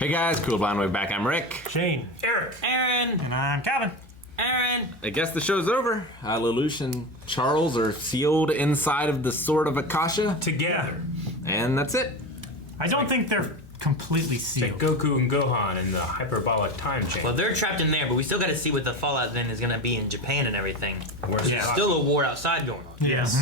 Hey guys, Cool Blind Way back. I'm Rick. Shane. Eric. Aaron. And I'm Calvin. Aaron. I guess the show's over. Lelouch and Charles are sealed inside of the Sword of Akasha, Together. and that's it. I don't think they're completely Like sealed. Goku and Gohan in the hyperbolic time chain. Well, they're trapped in there, but we still got to see what the fallout then is going to be in Japan and everything. Where's Yeah. Sasuke? Still a war outside going on. Yes.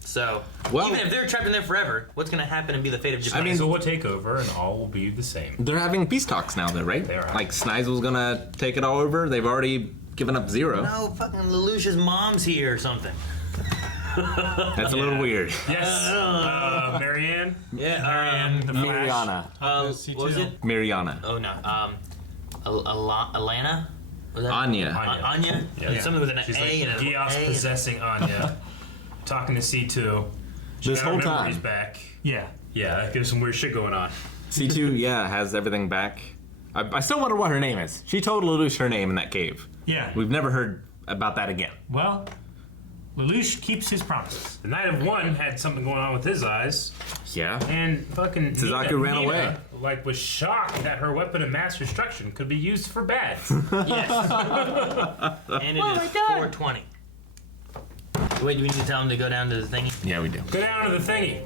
So, Well- even if they're trapped in there forever, what's going to happen and be the fate of Japan? I mean- So we'll take over and all will be the same. They're having peace talks now, though, right? They are. Like Snizel's gonna take it all over. They've already given up Zero. no, fucking Lelouch's mom's here or something. That's a little weird. Yes. Marianne. Yeah, And the Flash. Mariana. C2. what was it? Mariana. Oh, no. Alana? Was that? Anya. Anya. Anya? Yeah. Something with an She's A like and an Gios A. possessing Anya. Talking to C2. She This gotta whole remember He's time. back. Yeah. Yeah, that gives some weird shit going on. C2, yeah, has everything back. I still wonder what her name is. She told Lelouch her name in that cave. Yeah. We've never heard about that again. Well, Lelouch keeps his promises. The Knight of One had something going on with his eyes, Yeah. and fucking Suzaku ran away. Like was shocked that her weapon of mass destruction could be used for bad. Yes. And it is 4:20. Wait, do we need to tell him to go down to the thingy? Yeah, we do. Go down to the thingy.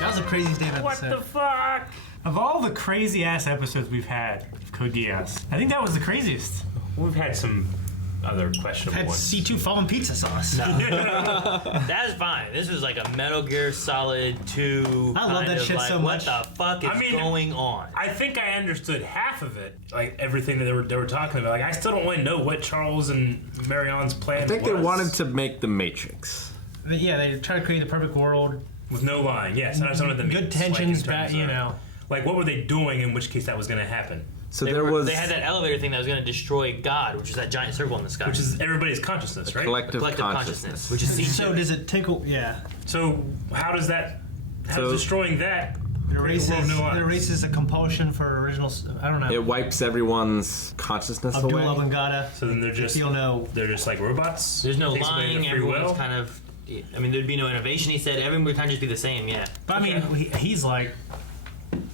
That was the craziest day I've What ever the said. fuck? Of all the crazy ass episodes we've had of Code Geass, I think that was the craziest. We've had some other questionable Had ones. C2 fallen pizza sauce. That's fine. This was like a Metal Gear Solid 2. I love kind that of shit like, so much. What the fuck is I mean, going on? I think I understood half of it, like everything that they were talking about. Like I still don't really know what Charles and Marianne's plan I think was. they wanted to make the Matrix. But yeah, they tried to create the perfect world. with no lying. Yes, I understand what that means. Good tensions, like, in terms you of- know. Like what were they doing? In which case that was going to happen? So They there was They had that elevator thing that was going to destroy God, which is that giant circle in the sky. Which is everybody's consciousness, right? collective, collective consciousness, which is C2. So does it tinkle? Yeah. So how does that? How So- does destroying that? It create a world erases, of no it lines? erases a compulsion for original. I don't know. It wipes everyone's consciousness Abdul away. Abangada. So then they're just You'll know. they're just like robots. There's no Takes away lying. their free Everyone's will. kind of. I mean, there'd be no innovation. He said everyone would kind of just be the same. Yeah. But I mean, he's like,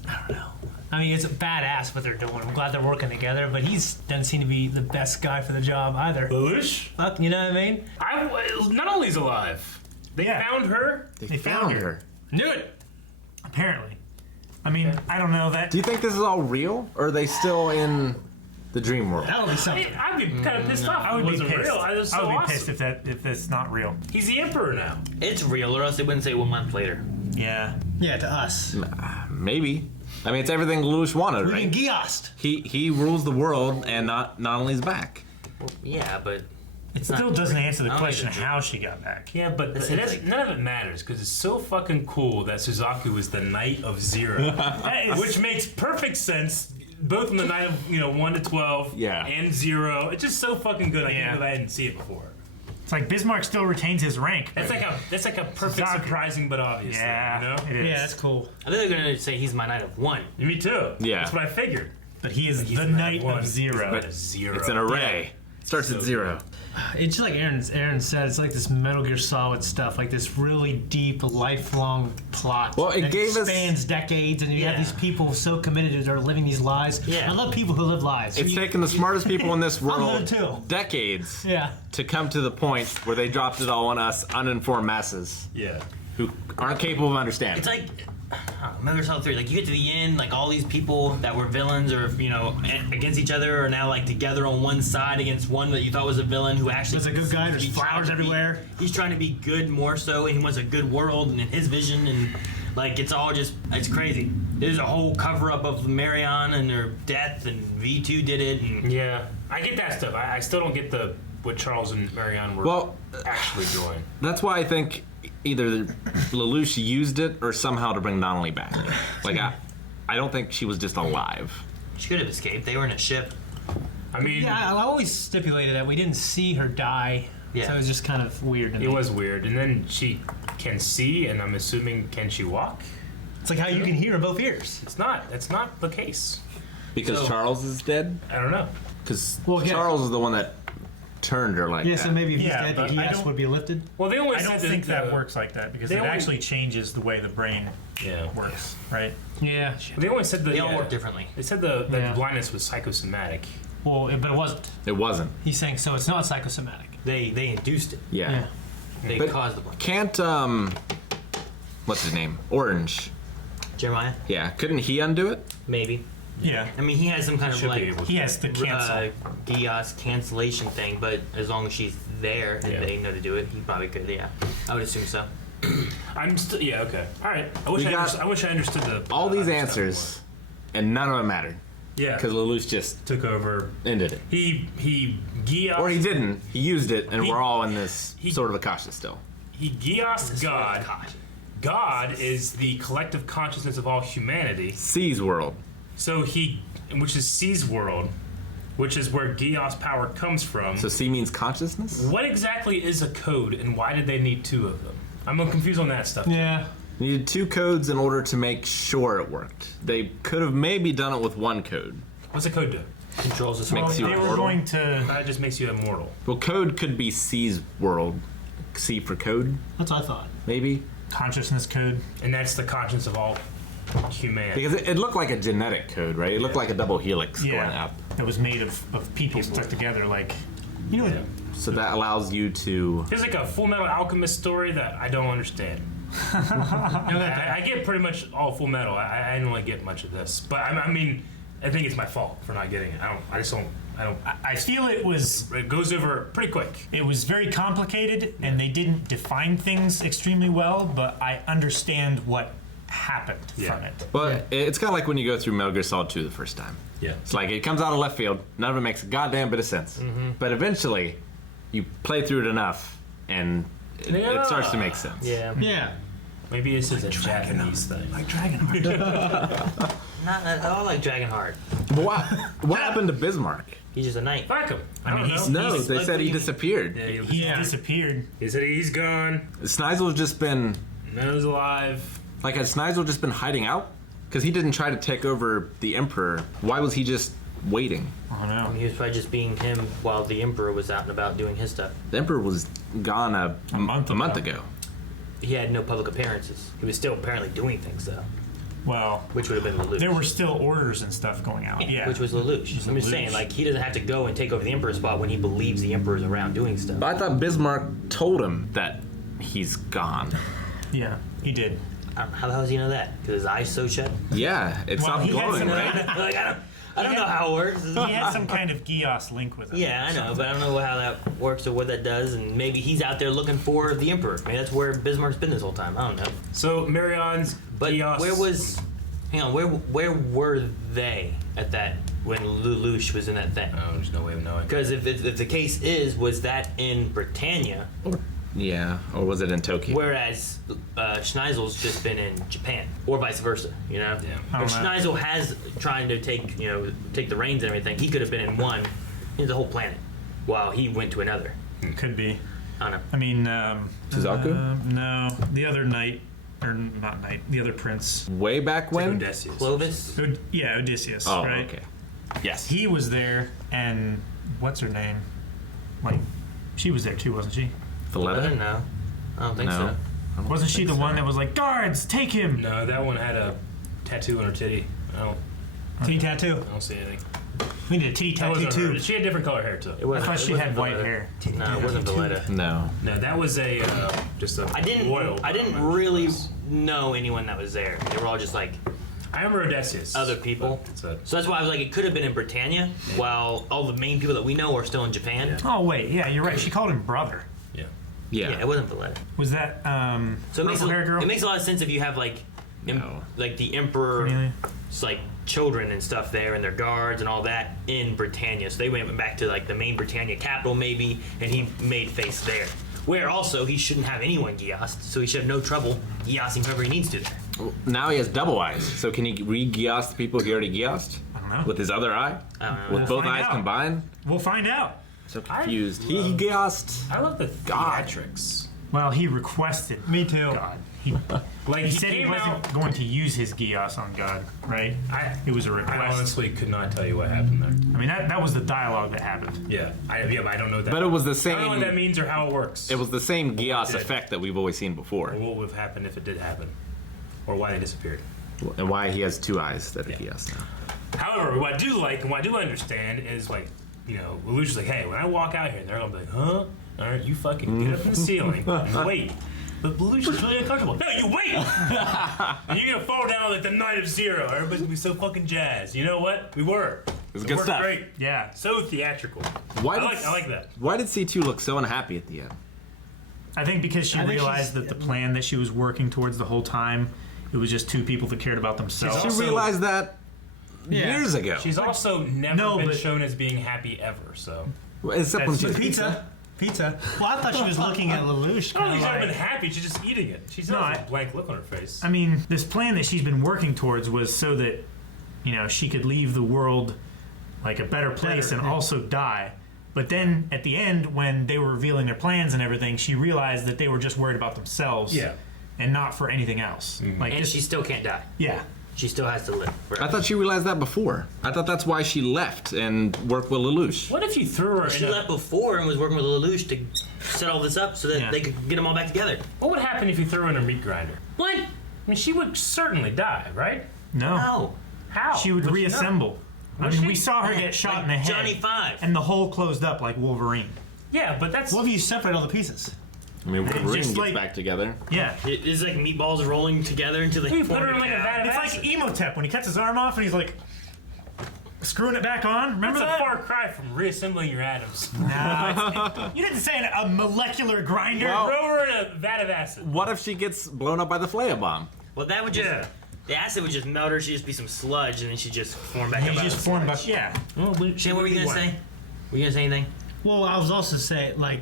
I don't know. I mean, it's badass what they're doing. I'm glad they're working together, but he's doesn't seem to be the best guy for the job either. Lelouch. Fuck, you know what I mean? Not only is alive, they Yeah. found her. They found her. Knew it. Apparently. I mean, I don't know that. Do you think this is all real, or are they still in the dream world? That'll be something. I'd be kind of pissed off. I would if it be wasn't pissed. real. I was so I would be awesome. pissed if that's not real. He's the emperor now. It's real, or else they wouldn't say 1 month later. Yeah. Yeah, to us. Maybe. I mean, it's everything Lelouch wanted, We right? can Geost. He rules the world, and not only is back. Well, yeah, but It still doesn't answer the I don't question think it's how she got back. Yeah, but none of it matters because it's so fucking cool that Suzaku is the Knight of Zero, That is, which makes perfect sense. Both in the Knight of 1 to 12, Yeah. and 0. It's just so fucking good. I Yeah. can't believe I didn't see it before. it's like Bismarck still retains his rank. That's like a perfect Suzaku. surprising but obvious. Yeah, thing, it is. Yeah, that's cool. I think they're going to say he's my knight of 1. Me too. Yeah. that's what I figured. But he is He's the Knight of Zero. Knight of Zero. It's an array. Starts at 0. It's just like Aaron said, it's like this Metal Gear Solid stuff, like this really deep, lifelong plot. Well, it that gave us- spans decades, and you have Yeah. these people so committed to they're living these lives. Yeah. I love people who live lives. It's You- taken the smartest people in this I'm world good too. decades Yeah. to come to the point where they dropped it all on us uninformed masses Yeah. who aren't capable of understanding. It's like Metal Gear Solid 3. Like, you get to the end, like, all these people that were villains or, against each other are now, like, together on one side against one that you thought was a villain who actually... There's a good guy, there's he's flowers trying to be- everywhere. He's trying to be good more so, and he wants a good world and in his vision, and, like, it's all just... It's crazy. There's a whole cover-up of Marianne and her death, and V2 did it, and... Yeah. I get that stuff. I still don't get what Charles and Marianne were Well, actually doing. that's why I think either Lelouch used it or somehow to bring Donnelly back. Like, I don't think she was just alive. She could have escaped. They were in a ship. I mean, Yeah, I always stipulated that we didn't see her die. Yeah. So it was just kind of weird to me. it was weird. And then she can see, and I'm assuming, can she walk? It's like how you can hear in both ears. It's not. That's not the case. Because So- Charles is dead? I don't know. Because Well, yeah. Charles is the one that turned her like Yeah, that. so maybe if he's Yeah, dead, but the I Geass don't- would be lifted. Well, they only I said don't think that the- works like that because they it only- actually changes the way the brain Yeah. works, right? Yeah. They only said They all work differently. They said the Yeah. blindness was psychosomatic. Well, but it wasn't. It wasn't. He's saying so. It's not psychosomatic. They induced it. Yeah. They But- caused the blindness. Can't what's his name? Orange. Jeremiah, Yeah. Couldn't he undo it? maybe. Yeah. I mean, he has some kind of Should be like able to. He has the cancel. Gias cancellation thing, but as long as she's there and Yeah. they know to do it, he probably could. Yeah, I would assume so. I'm still okay. All right. I wish I understood the All these other stuff answers, and none of them mattered more. Yeah, because Lelouch just took over. ended it. He Gios. Or he didn't. He used it, and He- we're all in this he- sort of Akasha still. He Gios God. God is the collective consciousness of all humanity. C's world. So which is C's world, which is where Gios power comes from. So C means consciousness? What exactly is a code, and why did they need two of them? I'm confused on that stuff. Yeah. Needed two codes in order to make sure it worked. They could have maybe done it with one code. What's a code do? Controls the Well, Makes they you were immortal. going to. That just makes you immortal. Well, code could be C's world. C for code, That's what I thought. maybe? Consciousness code. And that's the conscience of all humanity. Because it looked like a genetic code, right? It looked like a double helix going Yeah. up. That was made of people stuck together. Like, you know, Yeah. So that allows you to. There's like a Full Metal Alchemist story that I don't understand. I get pretty much all Full Metal. I don't really get much of this, but I mean, I think it's my fault for not getting it. I just don't. I feel it was It goes over pretty quick. very complicated, and they didn't define things extremely well. But I understand what happened Yeah. from it. But it's kind of like when you go through Metal Gear Solid 2 the first time. Yeah. It's like it comes out of left field. None of it makes a goddamn bit of sense. But eventually, you play through it enough, and it starts to make sense. Yeah. Yeah. Maybe this is a Japanese thing. Like Dragonheart. Not at all like Dragonheart. But what happened to Bismarck? He's just a knight. Fuck him. I mean, don't he's- know. No, He's they like said he leaving- disappeared. Yeah, He disappeared. he said he's gone. Snizle's just been No's alive. like, has Snizel just been hiding out? Because he didn't try to take over the Emperor. Why was he just waiting? I don't know. He was probably just being him while the Emperor was out and about doing his stuff. The Emperor was gone a month ago. He had no public appearances. He was still apparently doing things though, Well, which would have been Lelouch. there were still orders and stuff going out. Yeah. Which was Lelouch. I'm just saying, Lelouch. like, he doesn't have to go and take over the Emperor's spot when he believes the Emperor's around doing stuff. But I thought Bismarck told him that he's gone. Yeah, he did. How the hell does he know that? Because his eyes so shut? Yeah, it Well, stopped he had glowing, some- right? Like, I don't know how it works. He had some kind of Gios link with him. Yeah, I know, but I don't know how that works or what that does, and maybe he's out there looking for the Emperor. Maybe that's where Bismarck's been this whole time. I don't know. So Marion's But Gios. where were they at that when Lelouch was in that thing? Oh, there's no way of knowing. Because if the case was that in Britannia, Yeah, or was it in Tokyo? whereas Schnizel's just been in Japan, or vice versa, you know? Yeah. I If don't know. Schnizel has trying to take the reins and everything, he could have been in one, the whole planet, while he went to another. Could be. I don't know. I mean, Suzaku? no, the other knight, or not knight, the other prince. Way back when? Odysseus. Clovis? Yeah, Odysseus. Oh, right? okay. Yes. He was there, and what's her name? Like, she was there too, wasn't she? I Valletta? don't know. I don't think No. so. Wasn't she the one that was like, guards, take him? No, that one had a tattoo on her titty. I Titty tattoo. don't see anything. We need a titty That tattoo wasn't too. her. She had different color hair too. It I wasn't, thought it she wasn't had white Valletta. hair. No, it wasn't Valletta. No. No, that was a just a I didn't royal. really know anyone that was there. They were all just like I remember Odysseus. other people. That's it. So that's why I was like, it could have been in Britannia, while all the main people that we know are still in Japan. Yeah. Oh wait, yeah, you're right. She called him brother. Yeah. Yeah. Yeah, it wasn't Valletta. Was that So it makes, purple hair girl? it makes a lot of sense if you have like, No. like the emperor's Cornelia? like children and stuff there, and their guards and all that in Britannia. So they went back to like the main Britannia capital maybe, and he made face there. Where also he shouldn't have anyone Giosed, so he should have no trouble Giosing whoever he needs to there. Now he has double eyes. So can he re-Gios the people he already Giosed? I don't know. With his other eye? I don't know. With both find eyes out. combined? We'll find out. So confused. He Giosed. I love the God. theatrics. Well, he requested. Me too. God. Like He said he came wasn't out. going to use his Gios on God, right? It was a I request. honestly could not tell you what happened there. I mean, that was the dialogue that happened. Yeah, but I don't know that. But it was the I don't know what that same. means or how it works. It was the same Gios did. effect that we've always seen before, Or what would have happened if it did happen, or why they disappeared. and why he has 2 eyes that are Yeah. Gios now. However, what I do like and what I do understand is like, Lelouch's like, hey, when I walk out here, they're gonna be like, huh? All right, you fucking get up in the ceiling and wait. But Lelouch is really uncomfortable. No, you wait! And you're gonna fall down like the night of Zero. Everybody's gonna be so fucking jazzed. You know what? We were. was It good worked stuff. Great. Yeah. So theatrical. Why I did like that. Why did C2 look so unhappy at the end? I think because she I think realized she's- that the plan that she was working towards the whole time, it was just 2 people that cared about themselves. She Also- realized that years ago. She's also never No, been but- shown as being happy ever. So Except when That's- she's Pizza. Well, I thought she was looking at Lelouch. I don't think Kind she's of ever been like, happy. She's just eating it. She's No, not I- a blank look on her face. I mean, this plan that she's been working towards was so that, she could leave the world like a better place and also die. But then at the end, when they were revealing their plans and everything, she realized that they were just worried about themselves. Yeah. And not for anything else. Like, And just, she still can't die. yeah. She still has to live. I thought she realized that before. I thought that's why she left and worked with Lelouch. What if you threw her She in a, left before and was working with Lelouch to set all this up so that Yeah. they could get them all back together. What would happen if you threw her in a meat grinder? What? I mean, she would certainly die, right? No. No. How? She would not? reassemble. I Would mean, she? we saw her get shot Like in the head. Johnny Five. And the hole closed up like Wolverine. Yeah, but that's. what if you separate all the pieces? I mean, Wolverine just gets like- back together. Yeah. It's like meatballs rolling together until they You put form her in a like a cow. vat of It's acid. like Emotep when he cuts his arm off and he's like screwing it back on. Remember That's a that? far cry from reassembling your atoms. Nah, you didn't say a molecular grinder. Well- Throw her in a vat of acid. What if she gets blown up by the Flea bomb? Well, that would just... Yeah. The acid would just melt her. She'd just be some sludge, and then she'd just form back he up. out just of formed sludge. up. Yeah. Shane, what were you gonna say? Were you gonna say anything? Well, I was also saying, like,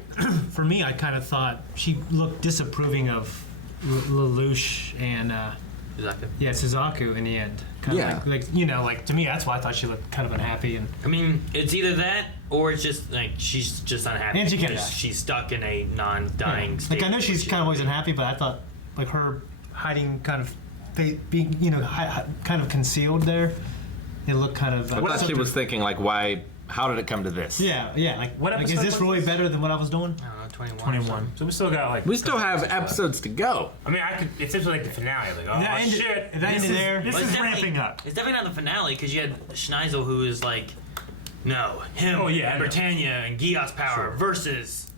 for me, I kind of thought she looked disapproving of Lelouch and, Exactly. yeah, Suzaku in the end. Kind Yeah. of like to me, that's why I thought she looked kind of unhappy. And I mean, it's either that or it's just like she's just unhappy. And she can because die. she's stuck in a non-dying state. like, I know she's kind of always unhappy, but I thought, like, her hiding kind of, being, kind of concealed there, it looked kind of. I thought she something- was thinking, like, why? How did it come to this? Yeah, like, What like, is episode this was really this? better than what I was doing? I don't know, 21. 21. So we still got like. We still have episodes to go. I mean, it's just like the finale. Like, oh That ended- shit. that ended there. This But is it's definitely- ramping up. It's definitely not the finale because you had Schneisel who is like, no, him Oh, yeah, I and know. Britannia and Gios power versus.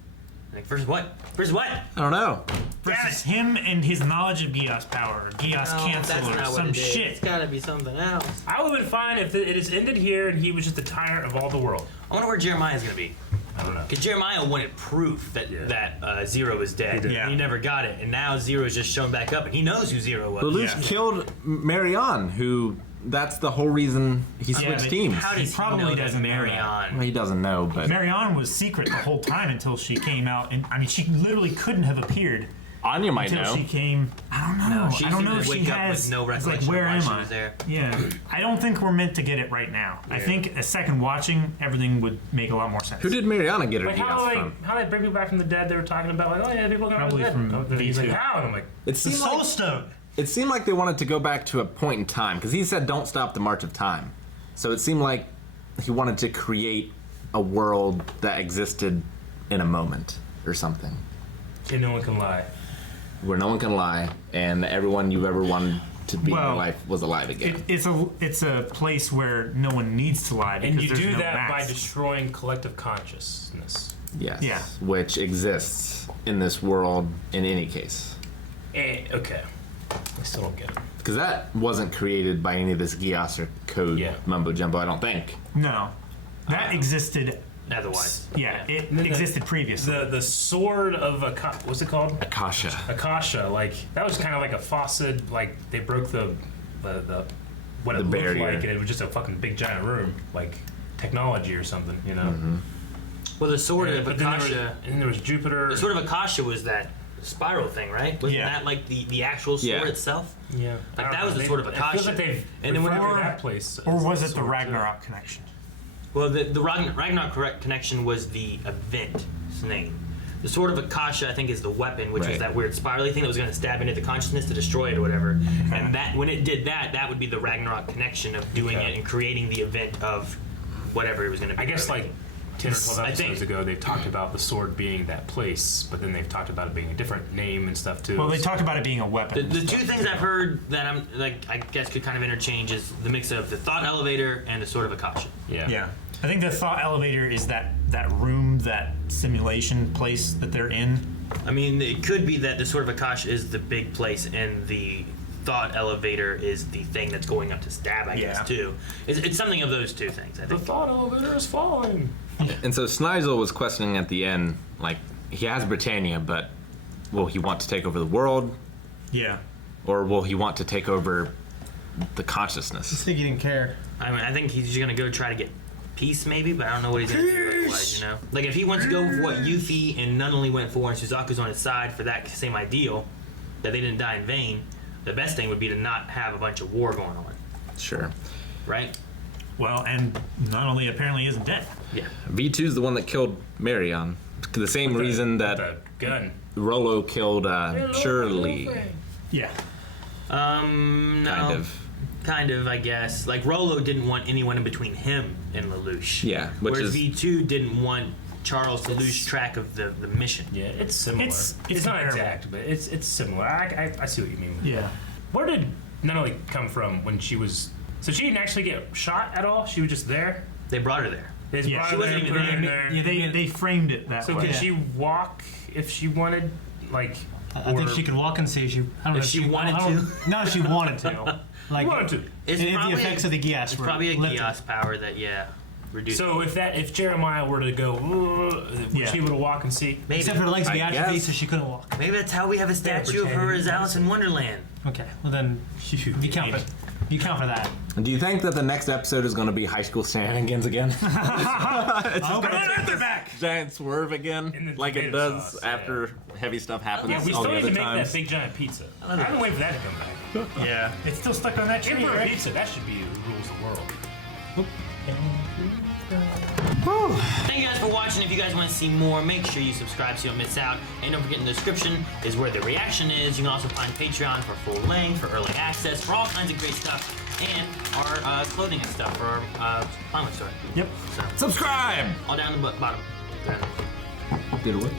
Like, versus what? Versus what? I don't know. Versus him and his knowledge of Gios power, or Gios cancel, or some It's shit. gotta be something else. I would have been fine if it has ended here and he was just the tyrant of all the world. I wonder where Jeremiah's gonna be. I don't know. Because Jeremiah wanted proof that Zero is dead. did. Yeah. He never got it, and now Zero is just shown back up, and he knows who Zero was. Lelouch Yeah. killed Marion, who. That's the whole reason he switched but teams. How does he probably know doesn't that know that. Marion? Well, he doesn't know, but Marianne was secret the whole time until she came out, and I mean, she literally couldn't have appeared Anya might until know. she came. I don't know. She I don't seemed know to if she wake up has. with no it's like, recollection where of why am she I? was there. Yeah, I don't think we're meant to get it right now. I think a second watching, everything would make a lot more sense. Who did Mariana get her Like how Gios from? how they bring people back from the dead? They were talking about like, oh yeah, people come Probably back from from the dead. He's like, V2. how? And I'm like, It The seemed Soul like Stone. it seemed like they wanted to go back to a point in time because he said, "Don't stop the march of time." So it seemed like he wanted to create a world that existed in a moment or something, and no one can lie. where no one can lie and everyone you've ever wanted to be in your Well, life was alive again. It's a place where no one needs to lie because And you there's do no that by mask. destroying collective consciousness. Yes. Yeah. Which exists in this world in any case. Okay. I still don't get it. Because that wasn't created by any of this Gios or code Yeah. mumbo jumbo, I don't think. No, that existed. Otherwise. Yeah, it then the- existed previously. The sword of what's it called? Akasha. Akasha. Like that was kind of like a faucet. Like they broke the what it The looked barrier. like, and it was just a fucking big giant room, like technology or something, you know. Mm-hmm. Well, the sword of But then Akasha. there was Jupiter. The sword of Akasha was that spiral thing, right? Wasn't Yeah. that like the actual sword Yeah. itself? Yeah, Like, I don't that know. was the They- sword of It feels Akasha. like they've And then referred whenever- to that place, or as was the it the sword, too. Ragnarok connection? Well, the Ragnarok connection was the event's name. The Sword of Akasha, I think, is the weapon, which Right. is that weird spirally thing that was going to stab into the consciousness to destroy it or whatever. And that when it did that, that would be the Ragnarok connection of doing Okay. it and creating the event of whatever it was going to be. I guess like 10 or 12 I think- episodes ago, they've talked about the sword being that place, but then they've talked about it being a different name and stuff too. Well, they talked about it being a weapon. The two things I've heard that I'm like I guess could kind of interchange is the mix of the Thought Elevator and the Sword of Akasha. Yeah. I think the thought elevator is that room, that simulation place that they're in. I mean, it could be that the Sword of Akasha is the big place and the Thought Elevator is the thing that's going up to stab, I guess, Yeah. too. It's something of those two things, I The think. thought elevator is falling. And so Snizel was questioning at the end, like, he has Britannia, but will he want to take over the world, Yeah. or will he want to take over the I consciousness? think he didn't care. I mean, I think he's going to go try to get peace, maybe, but I don't know what he's going to do otherwise, you know? Like, if he wants to go for what Yuffie and Nunnally went for and Suzaku's on his side for that same ideal, that they didn't die in vain, the best thing would be to not have a bunch of war going on, Sure. right? Well, and not only apparently isn't dead. Yeah. V2's the one that killed Marion. The same reason that The gun. Rollo killed Shirley, Yeah. No. kind of. I guess. Like, Rollo didn't want anyone in between him and Lelouch. Yeah, which Whereas is- V2 didn't want Charles to lose track of the mission. Yeah, it's similar. It's not comparable. exact, but it's similar. I see what you mean. Yeah. Where did Nunnally come from when she was? So she didn't actually get shot at all. She was just there. They brought her there. They just Yeah, brought she her wasn't there, even put her in there. there. Yeah, they framed it that So way. could she walk if she wanted? Like, I think or- she could walk and see if she. I don't know If she wanted I don't- No, if she wanted to. Like, wanted to. It's if the probably effects of the Gias It's were probably a lifted. Gias power that reduced. So if Jeremiah were to go, would Yeah. she able to walk and see? maybe Except for her legs to be I atrophied, guess. so she couldn't walk. maybe that's how we have a statue of her as Alice in Wonderland. Okay, well then you count for you count for that. Do you think that the next episode is going to be High School Shenanigans again? They're back. Giant swerve again, In the like it tomato does sauce, after heavy stuff happens Yeah, we all still the need to other make times. that big giant pizza. I've been waiting for that to come back. Yeah. It's still stuck on that tree, Emperor right? pizza, that should be who rules the world. Thank you guys for watching. If you guys want to see more, make sure you subscribe so you don't miss out. And don't forget in the description is where the reaction is. You can also find Patreon for full length, for early access, for all kinds of great stuff, and our clothing and stuff for our comic store. Yep. So, Subscribe! all down the bottom. Did it work?